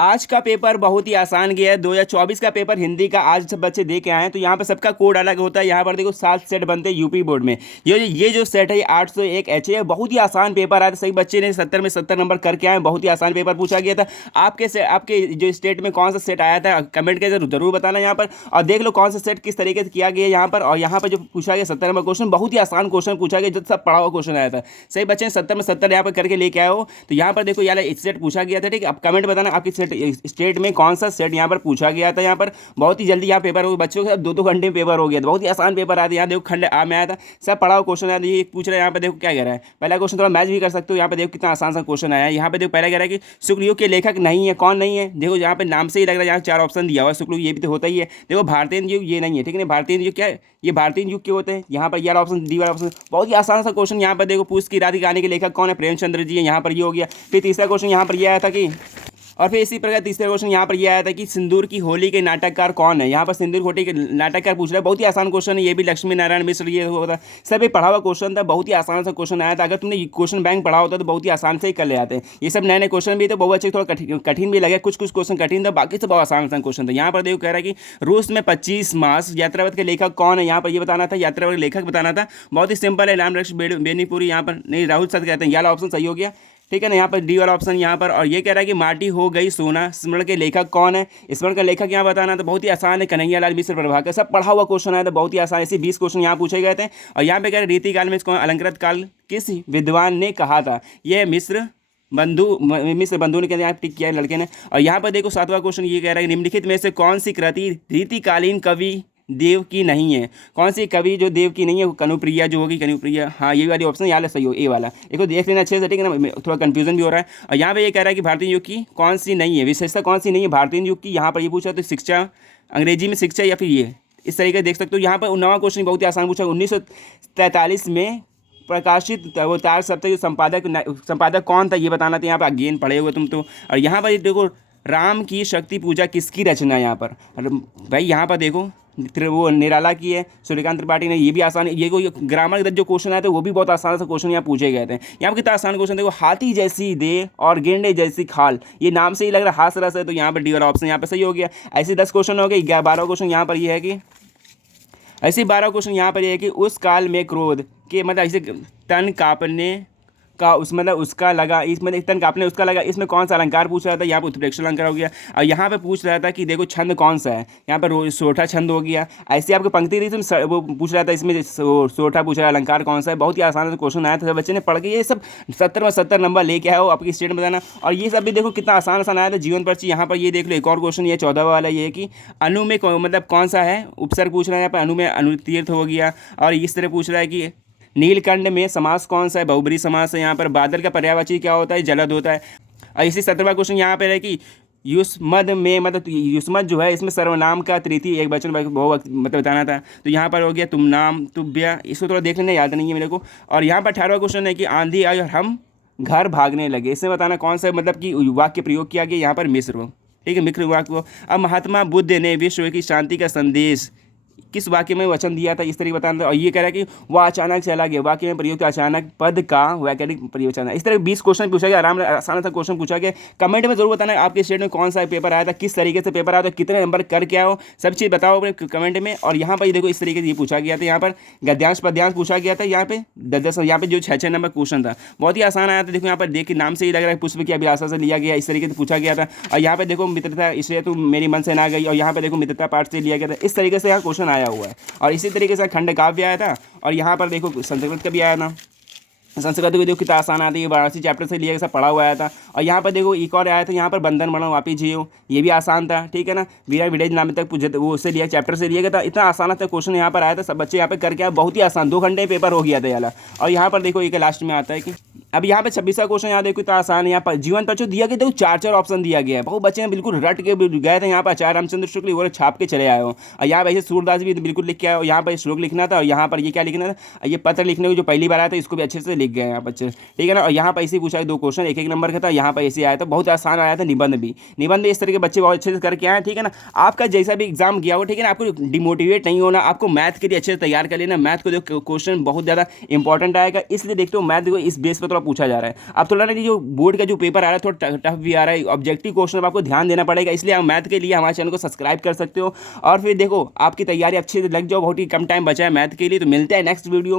आज का पेपर बहुत ही आसान गया है। 2024 का पेपर हिंदी का आज सब बच्चे दे के आए हैं। तो यहाँ पर सबका कोड अलग होता है। यहाँ पर देखो 7 सेट बनते हैं यूपी बोर्ड में। ये जो सेट है ये 801 एच है। बहुत ही आसान पेपर आया था। सही बच्चे ने 70 में 70 नंबर करके आए। बहुत ही आसान पेपर पूछा गया था। आपके जो स्टेट में कौन सा सेट आया था कमेंट के जरूर बताना यहाँ पर। और देख लो कौन सा सेट किस तरीके से किया गया यहाँ पर। और यहाँ पर जो पूछा गया 70 नंबर क्वेश्चन, बहुत ही आसान क्वेश्चन पूछा गया, जो सब पढ़ा हुआ क्वेश्चन आया था। सही बच्चे ने 70 में 70 यहाँ पर करके लेके आए हो। तो यहाँ पर देखो यार इस सेट पूछा गया था। ठीक है, अब कमेंट बताना आपकी स्टेट में कौन सा सेट यहाँ पर पूछा गया था। यहाँ पर बहुत ही जल्दी यहाँ पेपर हो बच्चों के 2-2 घंटे में पेपर हो गया था। बहुत ही आसान पेपर आया था। यहाँ देखो खंड आ में आया था, सब पढ़ा हुआ क्वेश्चन आया था। ये पूछ रहा है यहाँ पे देखो क्या कह रहा है। पहला क्वेश्चन थोड़ा मैच भी कर सकते हो। यहाँ पे देखो कितना आसान सा क्वेश्चन आया है। यहाँ पे देखो पहला कह रहा है कि शुक्लयुग के लेखक नहीं है। कौन नहीं है? देखो यहाँ पे नाम से ही लग रहा है। यहाँ 4 ऑप्शन दिया हुआ है। शुक्लयुग ये भी तो होता ही है। देखो भारतीय युग ये नहीं है। ठीक है, भारतीय युग क्या है? ये भारतीय युग के होते हैं। यहाँ पर ये ऑप्शन डी वाला ऑप्शन बहुत ही आसान सा क्वेश्चन। यहाँ पर देखो पूछ की रात की कहानी के लेखक कौन है? प्रेमचंद्र जी है। यहाँ पर ये हो गया। फिर तीसरा क्वेश्चन यहाँ पर यह आया था कि, और फिर इसी प्रकार तीसरा क्वेश्चन यहाँ पर यह आया था कि सिंदूर की होली के नाटककार कौन है? यहाँ पर सिंदूर होली के नाटककार पूछ रहा है। बहुत ही आसान क्वेश्चन है। ये भी लक्ष्मी नारायण मिश्र ये होता है। सभी पढ़ा हुआ क्वेश्चन था। बहुत ही आसान सा क्वेश्चन आया था। अगर तुमने क्वेश्चन बैंक पढ़ा होता तो बहुत ही आसान से ही कर ले आते हैं। ये सब नए नए क्वेश्चन भी थे। बहुत अच्छे, थोड़ा कठिन भी लगे। कुछ क्वेश्चन कठिन था, बाकी सब बहुत आसान क्वेश्चन था। यहाँ पर देखो कह रहा है कि रूस में 25 मास यात्रावत के लेखक कौन है? यहाँ पर ये बताना था, यात्रावत के लेखक बताना था। बहुत ही सिंपल है। राम रक्ष बेनीपुरी यहाँ पर नहीं, राहुल सत कहते हैं। यह ऑप्शन सही हो गया। ठीक है ना, यहाँ पर डी वाला ऑप्शन यहाँ पर। और ये कह रहा है कि माटी हो गई सोना स्मरण के लेखक कौन है? स्मरण का लेखक यहाँ बताना तो बहुत ही आसान है, कन्हैयालाल मिश्र प्रभाकर। सब पढ़ा हुआ क्वेश्चन आया था, बहुत ही आसान। ऐसे 20 क्वेश्चन यहाँ पूछे गए थे। और यहाँ पे कह रहे रीति काल में कौन अलंकृत काल किस विद्वान ने कहा था? यह मिश्र बंधु ने कहते हैं टिक किया है लड़के ने। और यहाँ पर देखो 7वां क्वेश्चन ये कह रहा है कि निम्नलिखित में से कौन सी कृति रीतिकालीन कवि देव की नहीं है? कौन सी कवि जो देव की नहीं है? कनुप्रिया जो होगी, कनुप्रिया। हाँ, ये वाली ऑप्शन यार सही हो, ए वाला। देखो देख लेना अच्छे से, ठीक है ना, थोड़ा कंफ्यूजन भी हो रहा है। और यहाँ पे ये कह रहा है कि भारतीय युग की कौन सी नहीं है, विशेषता कौन सी नहीं है भारतीय युग की? यहाँ पर ये पूछा तो शिक्षा, अंग्रेजी में शिक्षा, या फिर ये इस तरीके से देख सकते हो। यहाँ पर 9वां क्वेश्चन बहुत ही आसान पूछा। 1943 में प्रकाशित वो 4 सप्ताह संपादक कौन था? ये बताना था। यहाँ पर अगेन पढ़े हुए तुम तो। और यहाँ पर देखो राम की शक्ति पूजा किसकी रचना है? यहाँ पर भाई यहाँ पर देखो वो निराला की है, सूर्यकांत त्रिपाठी ने। ये भी आसान है। ये कोई ग्रामर जो क्वेश्चन आए थे वो भी बहुत आसान से क्वेश्चन यहाँ पूछे गए थे। यहाँ पर कितना आसान क्वेश्चन देखो, हाथी जैसी देह और गेंडे जैसी खाल। ये नाम से ही लग रहा है हास रस है। तो यहाँ पर डी वाला ऑप्शन यहाँ पर सही हो गया। ऐसे 10 क्वेश्चन हो गए। 12 क्वेश्चन यहाँ पर ये है कि, ऐसे 12 क्वेश्चन यहाँ पर ये है कि उस काल में क्रोध के मतलब ऐसे तन कांपने का उस मतलब उसका लगा, इसमें तन कांपने उसका लगा, इसमें कौन सा अलंकार पूछ रहा था? यहाँ पर उत्प्रेक्षण अलंकार हो गया। और यहाँ पे पूछ रहा था कि देखो छंद कौन सा है? यहाँ पर सोठा छंद हो गया। ऐसे आपको पंक्ति दी थी, वो पूछ रहा था इसमें सोठा पूछ रहा है, अलंकार कौन सा है। बहुत ही आसान से क्वेश्चन आया था। बच्चे ने पढ़ के ये सब 70 में 70 नंबर लेके आया हो। आपकी स्टेट बताना। और ये सब भी देखो कितना आसान आसान आया था। जीवन पर्ची यहाँ पर ये देख लो। एक और क्वेश्चन ये 14वां वाला ये है कि अनु में मतलब कौन सा है? उपसर्ग पूछ रहा है यहाँ पर। अनु में अनुतीर्थ हो गया। और इस तरह पूछ रहा है कि नीलकंठ में समास कौन सा है? बहुब्री समास है। यहाँ पर बादल का पर्यायवाची क्या होता है? जलद होता है। और इसी 17वां क्वेश्चन यहाँ पर है कि युष्मद में मतलब युष्मद जो है इसमें सर्वनाम का तृतीय एक वचन बहुत मतलब बताना था। तो यहाँ पर हो गया तुम नाम तुभ्य। इसको थोड़ा देख लेना, याद नहीं है मेरे को। और यहाँ पर 18वां क्वेश्चन है कि आंधी आई और हम घर भागने लगे। इसमें बताना कौन सा मतलब कि वाक्य प्रयोग किया गया? यहाँ पर मिश्र। ठीक है, मिश्र वाक्य। अब महात्मा बुद्ध ने विश्व की शांति का संदेश किस वाक्य में वचन दिया था? इस तरीके बताना था। और ये कह रहा है कि वह अचानक चला गया। वाक्य में प्रयुक्त अचानक पद का वैकल्पिक प्रयोजन। इस तरह 20 क्वेश्चन पूछा गया। आसान सा क्वेश्चन पूछा गया। कमेंट में जरूर बताना आपके स्टेट में कौन सा पेपर आया था, किस तरीके से पेपर आया था, कितने नंबर करके आओ, सब चीज़ बताओ अपने कमेंट में। और यहाँ पर देखो इस तरीके से ये पूछा गया था। यहाँ पर गद्यांश पद्यांश पूछा गया था। यहाँ पे 10 यहाँ पे जो 6 नंबर क्वेश्चन था बहुत ही आसान आया था। देखो यहाँ पर देख के नाम से ही लग रहा है पुष्प की अभिलाषा से लिया गया। इस तरीके से पूछा गया था। और यहाँ पे देखो मित्रता इसलिए तुम मेरी मन से ना गई। और यहाँ पे देखो मित्रता पाठ से लिया गया था। इस तरीके से यहाँ क्वेश्चन आया हुआ है। और इसी तरीके से खंड काव्य आया था। और यहाँ पर देखो संस्कृत का भी आया था। संस्कृत को देखो कितना आसान आता है। ये वाराणसी चैप्टर से लिया सब पढ़ा हुआ आया था। और यहाँ पर देखो एक और आया था। यहाँ पर बंधन बनो वापी जियो, ये भी आसान था। ठीक है ना, वीरा विलेज नाम तक वो उससे लिया चैप्टर से लिया गया था। इतना आसान था क्वेश्चन यहाँ पर आया था। सब बच्चे यहाँ पे करके आए। बहुत ही आसान 2 घंटे पेपर हो गया था यार। और यहाँ पर देखो एक लास्ट में आता है कि अब यहाँ पे 26वां क्वेश्चन यहाँ देखो इतना आसान है। यहाँ पर जीवन पर जो दिया गया देखो 4 ऑप्शन दिया गया है। बहुत बच्चे ने बिल्कुल रट के गए थे। यहाँ पर आचार्य रामचंद्र शुक्ल वो छाप के चले आए हो। और यहाँ पर ऐसे सूरदास भी बिल्कुल लिख के आए हो। यहाँ पर श्लोक लिखना था। और यहाँ पर ये क्या लिखना था? ये पत्र लिखने को जो पहली बार आया था इसको भी अच्छे से लिख गए यहाँ बच्चे। ठीक है ना। और यहाँ पर ऐसे पूछा 2 क्वेश्चन 1-1 नंबर का था। यहाँ पर ऐसे आया था, बहुत आसान आया था। निबंध भी, निबंध इस तरह के बच्चे बहुत अच्छे से करके आए। ठीक है ना। आपका जैसा भी एग्जाम गया हो, ठीक है ना, आपको डिमोटिवेट नहीं होना। आपको मैथ के लिए अच्छे से तैयार कर लेना। मैथ को देखो क्वेश्चन बहुत ज़्यादा इंपॉर्टेंट आएगा, इसलिए देखते हो मैथ देखो इस बेस पर थोड़ा पूछा जा रहा है। अब थोड़ा ना जो बोर्ड का जो पेपर आ रहा है थोड़ा टफ भी आ रहा है, ऑब्जेक्टिव क्वेश्चन आपको ध्यान देना पड़ेगा, इसलिए आप मैथ के लिए हमारे चैनल को सब्सक्राइब कर सकते हो। और फिर देखो आपकी तैयारी अच्छे से लग जाओ, बहुत ही कम टाइम बचा है मैथ के लिए। तो मिलते हैं नेक्स्ट वीडियो।